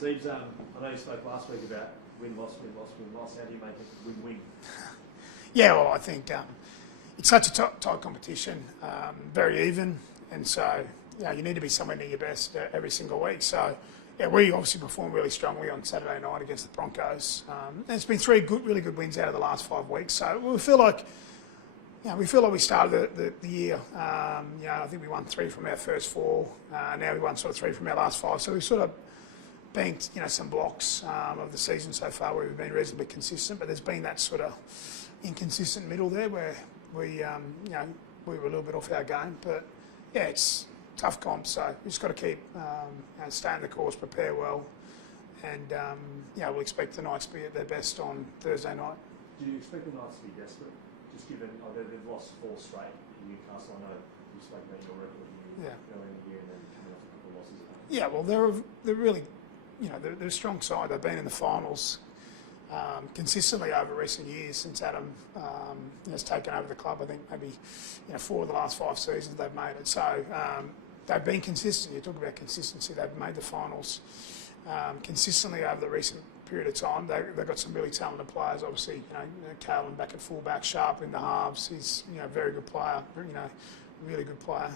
Seibs, I know you spoke last week about win-loss, win-loss, win-loss. How do you make it win-win? Yeah, well, I think it's such a tight competition, very even, and so you need to be somewhere near your best every single week. So, yeah, we obviously performed really strongly on Saturday night against the Broncos. And it's been three really good wins out of the last 5 weeks. So we feel like we started the year. I think we won 3 from our first 4. Now we won sort of 3 from our last 5. So we sort of banked some blocks of the season so far where we've been reasonably consistent. But there's been that sort of inconsistent middle there where we were a little bit off our game. But yeah, it's tough comp, so we've just got to keep staying the course, prepare well, and we'll expect the Knights to be at their best on Thursday night. Do you expect the Knights to be desperate? Just given they've lost 4 straight in Newcastle. I know you spoke about your record earlier in the year and then coming off a couple of losses. Yeah, well, they're really, they're a strong side. They've been in the finals consistently over recent years since Adam has taken over the club. I think maybe 4 of the last 5 seasons they've made it. So they've been consistent. You talk about consistency. They've made the finals consistently over the recent period of time. They've got some really talented players. Obviously, Kalen back at fullback, Sharp in the halves. He's a very good player. Really good player.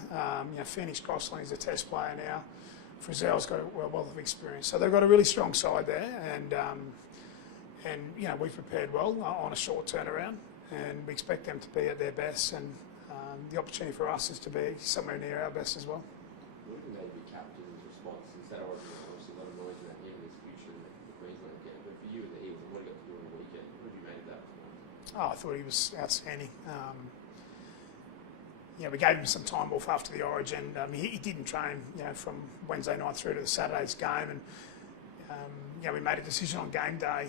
Phoenix Crossley's a test player now. Frizzell's got a wealth of experience. So they've got a really strong side there, and we've prepared well on a short turnaround, and we expect them to be at their best, and the opportunity for us is to be somewhere near our best as well. What do you think be captain's response? Since that origin, obviously a lot of noise around him and his future in the Queensland game, but for you and the Eagles, what have you got to do on the weekend? What have you made of that? I thought he was outstanding. We gave him some time off after the Origin. He didn't train, from Wednesday night through to the Saturday's game, and we made a decision on game day.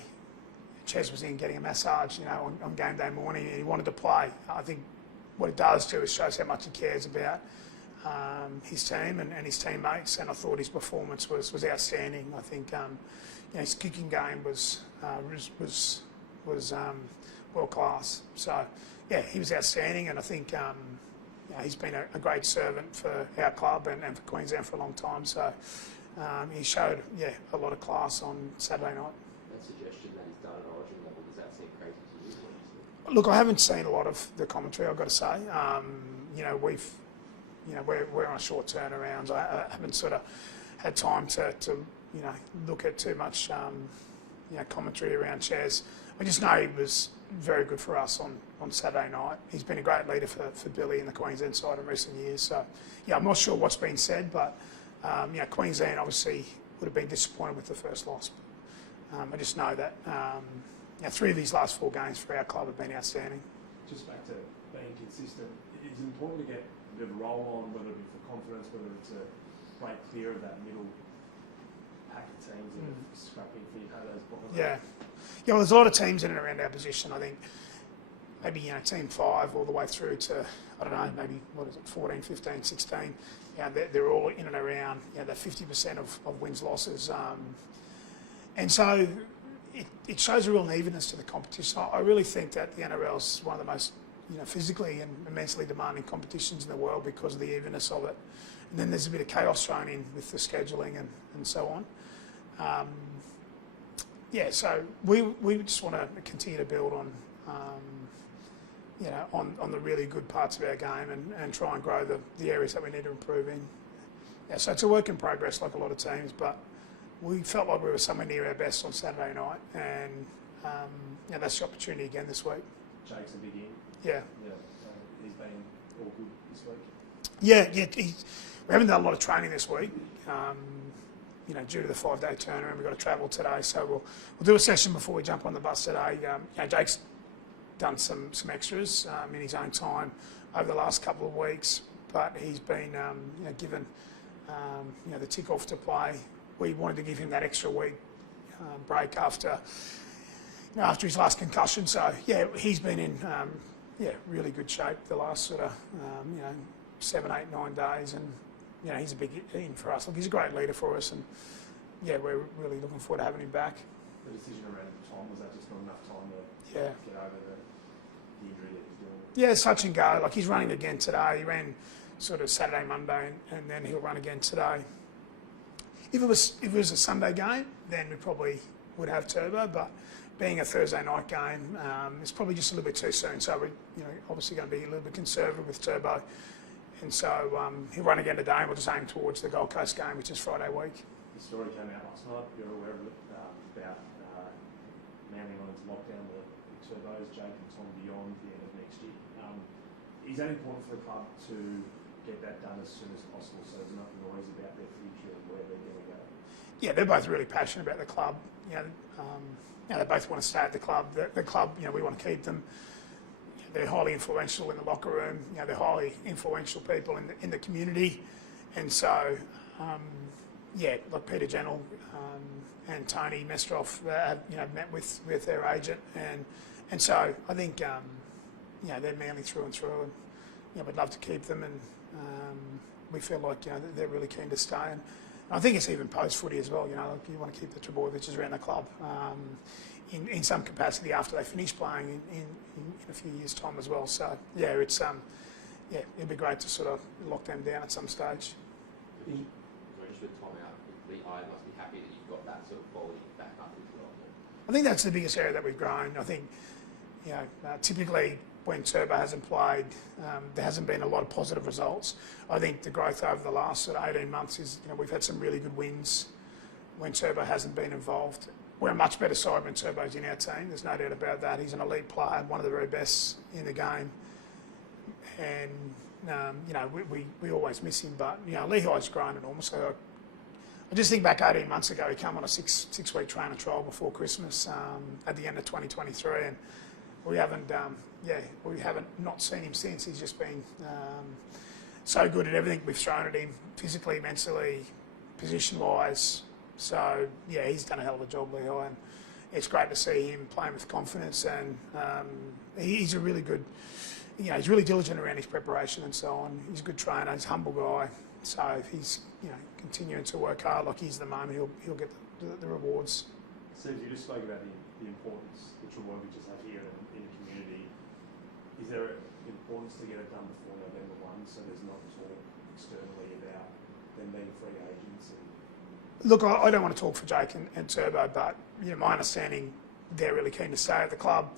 Ches was in getting a massage, on game day morning, and he wanted to play. I think what it does too is shows how much he cares about his team and his teammates. And I thought his performance was outstanding. I think his kicking game was world class. So yeah, he was outstanding, and I think he's been a great servant for our club and for Queensland for a long time. So he showed a lot of class on Saturday night. That suggestion that he's done at Origin level, does that seem crazy to you? Look, I haven't seen a lot of the commentary, I've got to say. We're on a short turnaround. I haven't sort of had time to look at too much commentary around Chaz. I just know he was very good for us on Saturday night. He's been a great leader for Billy in the Queensland side in recent years. So I'm not sure what's been said, but Queensland obviously would have been disappointed with the first loss. I just know that 3 of these last 4 games for our club have been outstanding. Just back to being consistent, it's important to get a bit of a roll on, whether it be for confidence, whether it's to break clear of that middle pack of teams that are scrapping for those bottom. Yeah, well, there's a lot of teams in and around our position. I think maybe team 5 all the way through to, I don't know, maybe 14, 15, 16. They're all in and around that 50% of wins losses. And so it shows a real evenness to the competition. I really think that the NRL is one of the most physically and immensely demanding competitions in the world because of the evenness of it. And then there's a bit of chaos thrown in with the scheduling and so on. So we just want to continue to build on the really good parts of our game and try and grow the areas that we need to improve in. So it's a work in progress like a lot of teams, but we felt like we were somewhere near our best on Saturday night, and that's the opportunity again this week. Jake's a big in. Yeah. He's been all good this week. Yeah. We haven't done a lot of training this week, due to the 5-day turnaround. We've got to travel today, so we'll do a session before we jump on the bus today. Jake's done some extras in his own time over the last couple of weeks, but he's been given the tick off to play. We wanted to give him that extra week break after his last concussion. So he's been in really good shape the last sort of 7, 8, 9 days, and he's a big in for us. Look, he's a great leader for us, and we're really looking forward to having him back. The decision around Tom, was that just not enough time to get over the injury that he's doing? Yeah, it's touch and go. Like, he's running again today. He ran sort of Saturday, Monday, and then he'll run again today. If it was a Sunday game, then we probably would have Turbo, but being a Thursday night game, it's probably just a little bit too soon. So we're obviously going to be a little bit conservative with Turbo, and so he'll run again today. And we'll just aim towards the Gold Coast game, which is Friday week. The story came out last night. You're aware of it about Manly on into lockdown. The Turbos, Jake and Tom beyond the end of next year. Is that important for the club to get that done as soon as possible, so there's enough noise about their future and where they're going to go? Yeah, they're both really passionate about the club. They both want to stay at the club. The club, we want to keep them. They're highly influential in the locker room. They're highly influential people in the community, and so like Peter Jennell and Tony Mestroff have met with their agent, and so I think they're Manly through and through, and we'd love to keep them, and we feel like they're really keen to stay. And I think it's even post-footy as well. You want to keep the Trbojevics around the club in some capacity after they finish playing in a few years' time as well. So it's it'd be great to sort of lock them down at some stage. So just with Tom out, the eye must be happy that you've got that sort of quality back up as well. I think that's the biggest area that we've grown. I think typically when Turbo hasn't played, there hasn't been a lot of positive results. I think the growth over the last sort of 18 months is, we've had some really good wins when Turbo hasn't been involved. We're a much better side when Turbo's in our team. There's no doubt about that. He's an elite player, one of the very best in the game. And, we always miss him. But, Lehi's grown enormously. I just think back 18 months ago, he came on a six-week trainer trial before Christmas at the end of 2023. And we haven't not seen him since. He's just been so good at everything we've thrown at him, physically, mentally, position-wise. So, he's done a hell of a job, Lehi, and it's great to see him playing with confidence. And he's a really good, he's really diligent around his preparation and so on. He's a good trainer, he's a humble guy. So if he's, continuing to work hard like he's the moment, he'll get the rewards. So you just spoke about the importance the Trbojevics have here in the community. Is there importance to get it done before November 1 so there's not talk externally about them being free agents? Look, I don't want to talk for Jake and Turbo, but my understanding, they're really keen to stay at the club.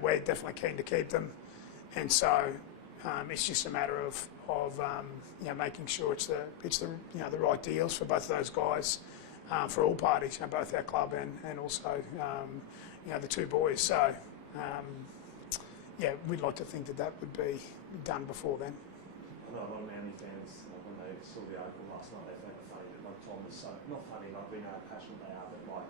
We're definitely keen to keep them, and so it's just a matter of making sure it's the right deals for both of those guys, for all parties, both our club and also the two boys. So we'd like to think that would be done before then. I know a lot of Manly fans, when they saw the article last night, they found it funny that Tom was so, not funny, we know how passionate they are, but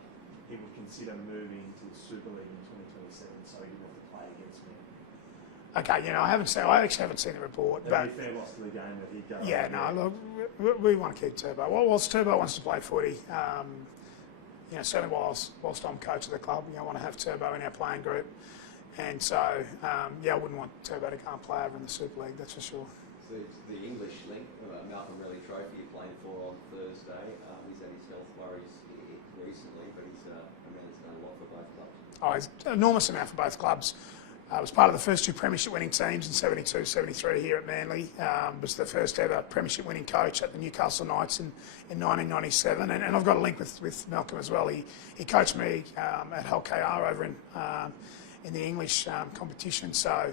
he would consider moving to the Super League in 2027 so he didn't have to play against me. Okay, I actually haven't seen the report. That'd be a fair loss to the game that he'd go. Yeah, no, look, we want to keep Turbo. Whilst Turbo wants to play footy, certainly whilst I'm coach of the club, I want to have Turbo in our playing group. And so, I wouldn't want Turbo to go and play over in the Super League, that's for sure. So it's the English link, Malcolm Relly Trophy you're playing for on Thursday. He's had his health worries recently, but he's a man that's done a lot for both clubs. Oh, it's an enormous amount for both clubs. I was part of the first two premiership winning teams in 72, 73 here at Manly. Was the first ever premiership winning coach at the Newcastle Knights in 1997. And I've got a link with Malcolm as well. He coached me at Hull KR over in the English competition. So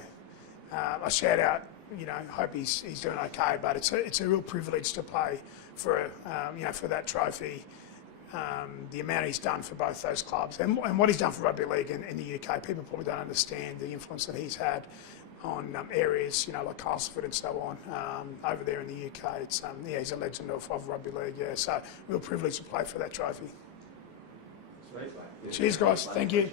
I shout out, hope he's doing okay. But it's a real privilege to play for that trophy. The amount he's done for both those clubs and what he's done for rugby league in the UK, people probably don't understand the influence that he's had on areas, like Castleford and so on, over there in the UK. It's he's a legend of rugby league. Yeah, so real privilege to play for that trophy. Sweet. Cheers, guys. Thank you.